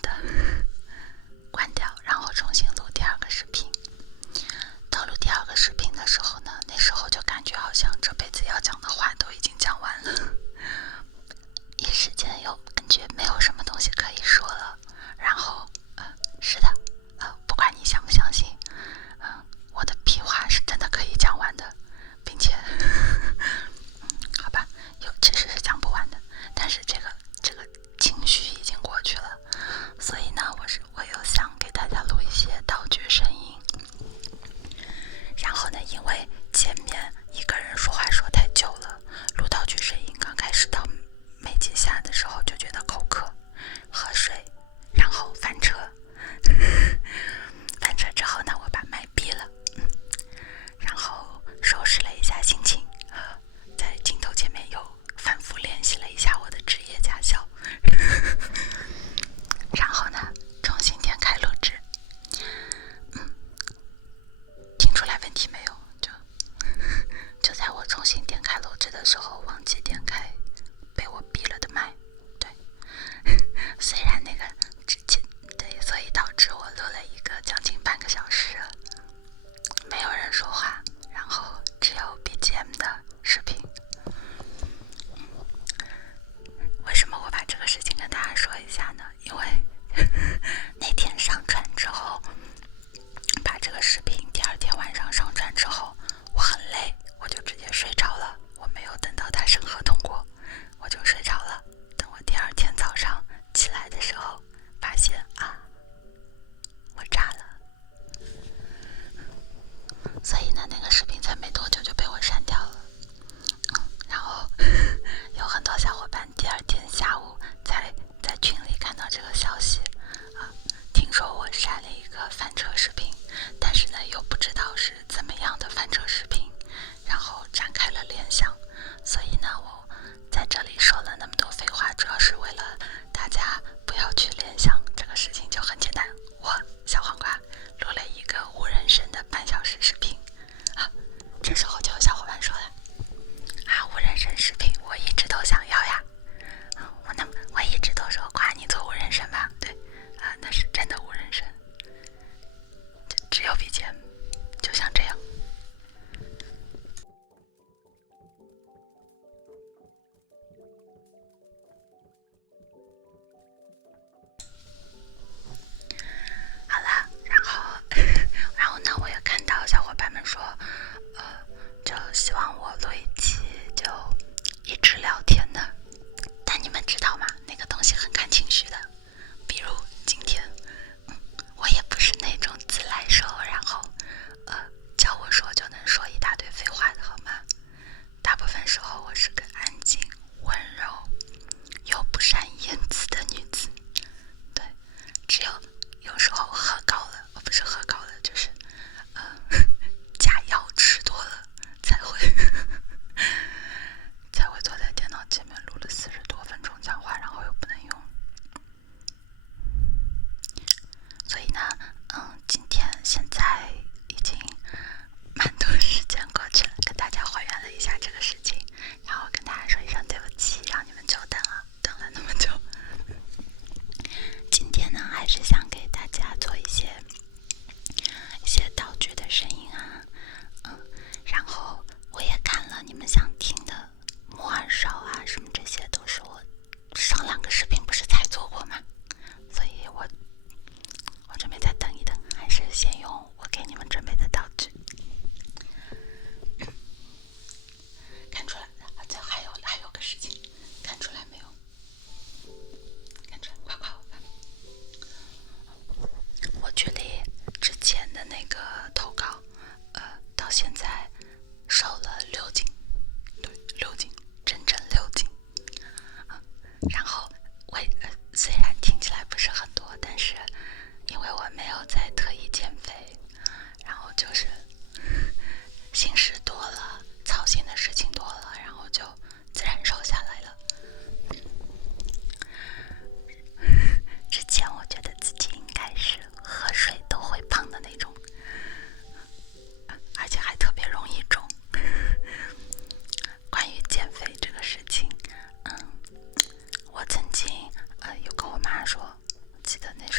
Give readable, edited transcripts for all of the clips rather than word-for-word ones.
的关掉，然后重新录第二个视频。到录第二个视频的时候呢，那时候就感觉好像这辈子要讲的话都已经讲完了，一时间又感觉没有什么东西可以说了。然后，是的，不管你相不相信，我的屁话是真的可以讲完的，并且，好吧，其实是讲不完的，但是这个情绪已经过去了，所以呢，我又想给大家录一些道具声音。然后呢，因为前面一个人说话说太久了，录道具声音刚开始到没几下的时候就觉得口渴，喝水，然后翻车。翻车之后呢，我把麦闭了，然后收拾了一下心情，在镜头前面又反复练习了一下我的职业驾校。然后呢，重新点开录制，听出来问题没有？就在我重新点开录制的时候，忘记点开被我闭了的麦。对，虽然那个对，所以导致我录了一个将近半个小时，没有人说话，然后只有 BGM 的视频。为什么我把这个事情跟大家说一下呢？因为那天上传之后，把这个视频第二天晚上上传之后，我很累，我就直接睡着了，我没有等到它审核通过，我就睡着了。等我第二天早上起来的时候，发现我炸了。所以呢，那个视频才没多久就被我删掉了。然后有很多小伙伴第二天下午才在群里看到这个消息，听说我删了一个翻车视频，但是呢又不知道是怎么样的翻车视频，然后展开了联想。所以呢，我在这里说了那么多废话，主要是为了大家不要去联想。这个事情就很简单，我小黄瓜录了一个无人声的半小时视频，这时候就有小伙伴说了，无人声视频我一直都想要呀。我一直都说夸你做无人声吧，对，那是真的无人声。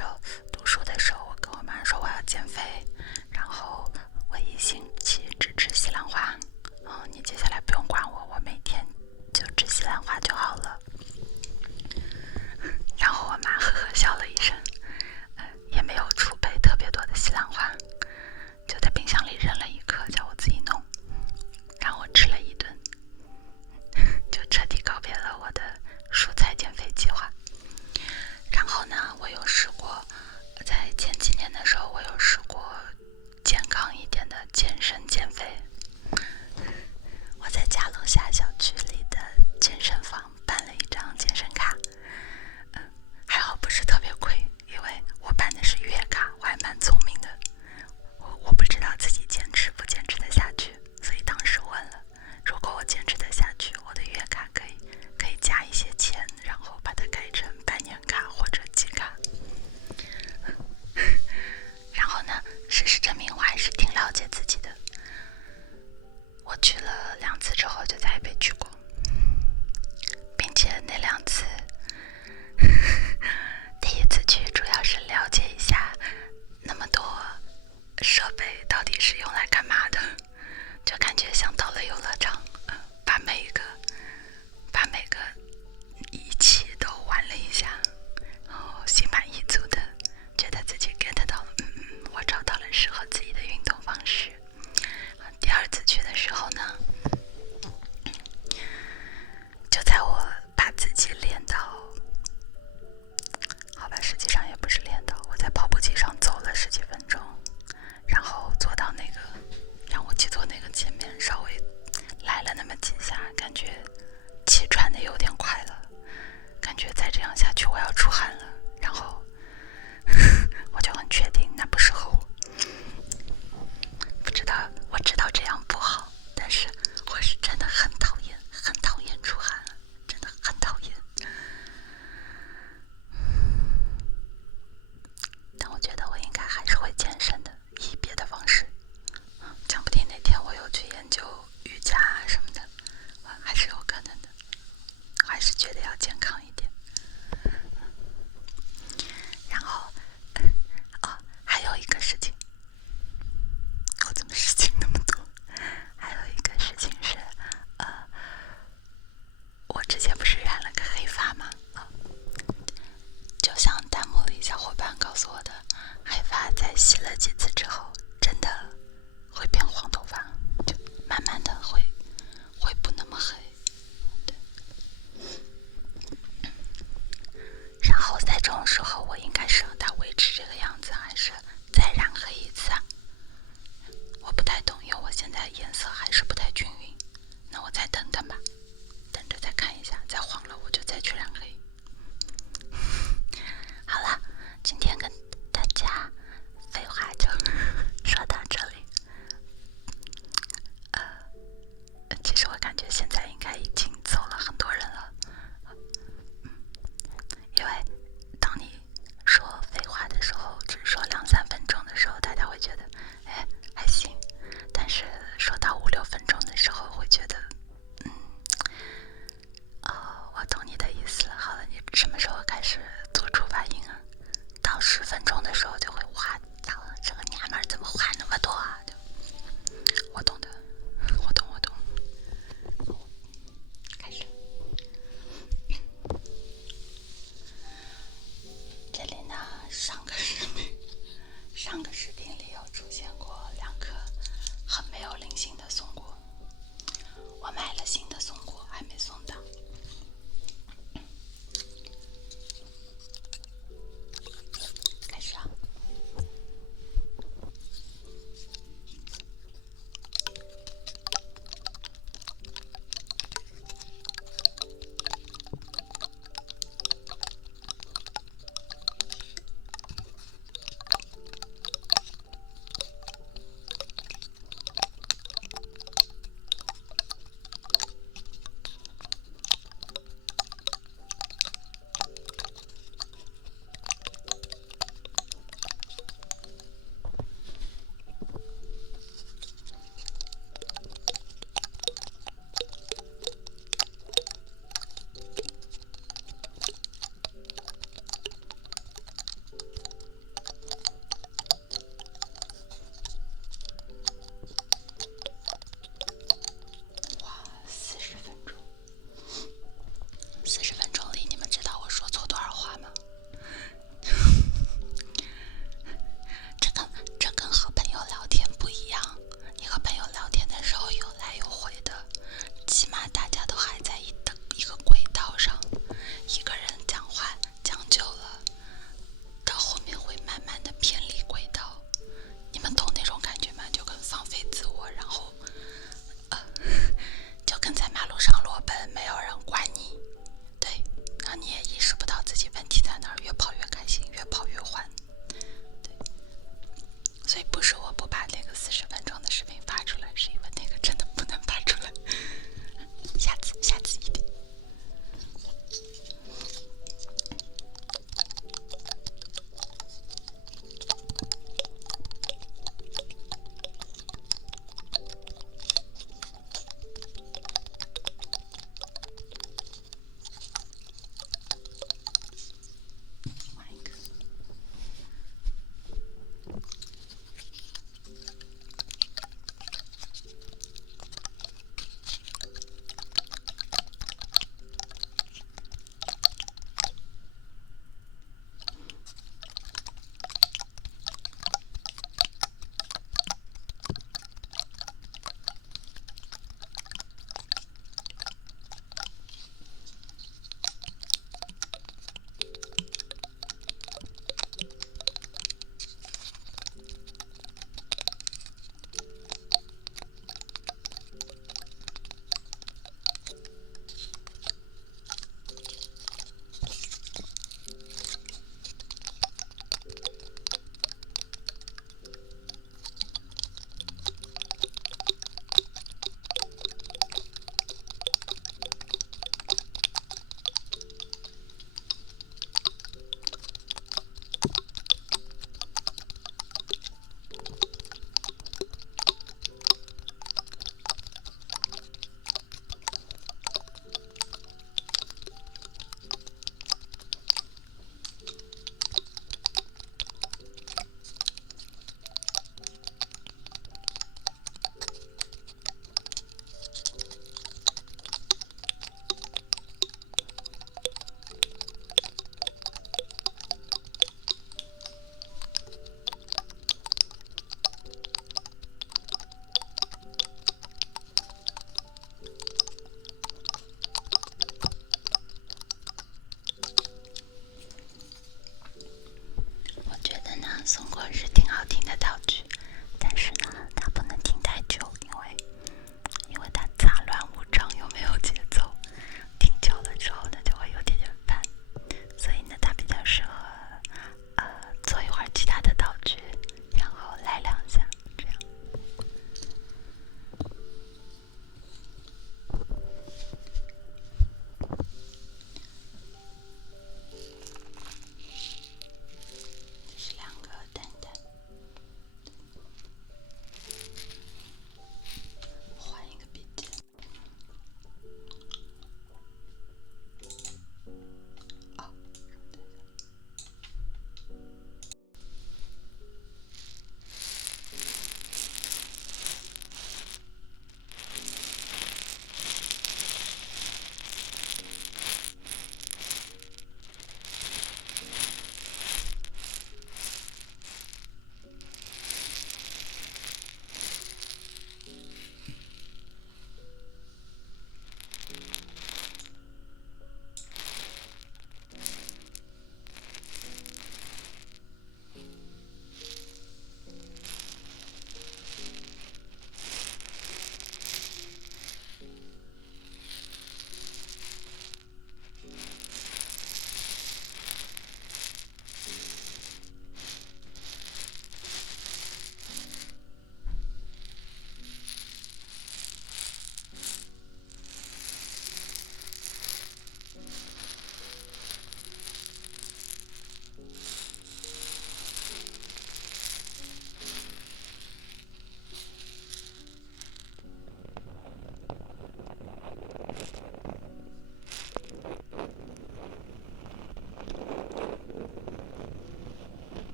时候读书的时候，我跟我妈说我要减肥，然后我1星期只吃西兰花。你接下来不用管我，我每天就吃西兰花就好了。然后我妈呵呵笑了一声，也没有储备特别多的西兰花，就在冰箱里扔了1颗，叫我自己弄。然后我吃了1顿，就彻底告别了我的蔬菜减肥计划。然后呢，我有试过，在前几年的时候，我有试过健康一点的健身减肥。我在家楼下小区里的健身房办了一张健身卡，还好不是特别贵，因为我办的是月卡，我还蛮聪明的，我不知道自己坚持不坚持得下去，所以当时问了，如果我坚持得下去，我的月卡可以加一些钱，然后把它改成半年卡或者季卡。然后呢，事实证明我还是挺了解自己的。我去了2次之后就再也没去过，并且那2次第一次去主要是了解一下那么多设备到底是用来干嘛的，就感觉像到了游乐场，把每个仪器都玩了一下，然后心满意足的觉得自己 get 到了，我找到了适合自己的运动方式。第2次去的时候呢，就在我把自己练到，好吧，实际上也不是练到，我在跑步机上走了10几分钟，然后坐到那个让我去做那个前面，稍微来了那么几下，感觉气喘的有点快了，感觉再这样下去我要出汗了，然后我就很确定那不适合我。我知道这样不好，但是我是真的很讨厌出汗，真的很讨厌。但我觉得我应该还是会健身的，以别的方式。讲不定哪天我又去研究瑜伽什么的，还是有可能的。我还是觉得要健康一点。然后，还有一个事情，我怎么事情那么多？还有一个事情是，我之前不是染了个黑发吗？就像弹幕里小伙伴告诉我的，黑发在洗了几次之后，真的会变黄头发，就慢慢的会不那么黑。对。然后在这种时候，我应该是让它维持这个样子，还是再染黑一次啊？我不太懂，因为我现在颜色还是不太均匀。那我再等等吧，等着再看一下，再黄了我就再去染黑。好了，今天跟大家废话就说到这里。其实我感觉现在应该已经走了很多人了，因为当你说废话的时候，只说2、3分钟的时候，大家会觉得，还行。但是说到5、6分钟的时候，会觉得，我懂你的意思了。好了，你什么时候开始做出反应啊？到10分钟的时候就会，哇，这个娘们儿怎么话那么多啊？我懂的，我懂。开始。这里呢，上个视频里有出现过2颗很没有灵性的松果，我买了新的松果，还没送到。开始啊。送过是挺好听的道具，但是呢，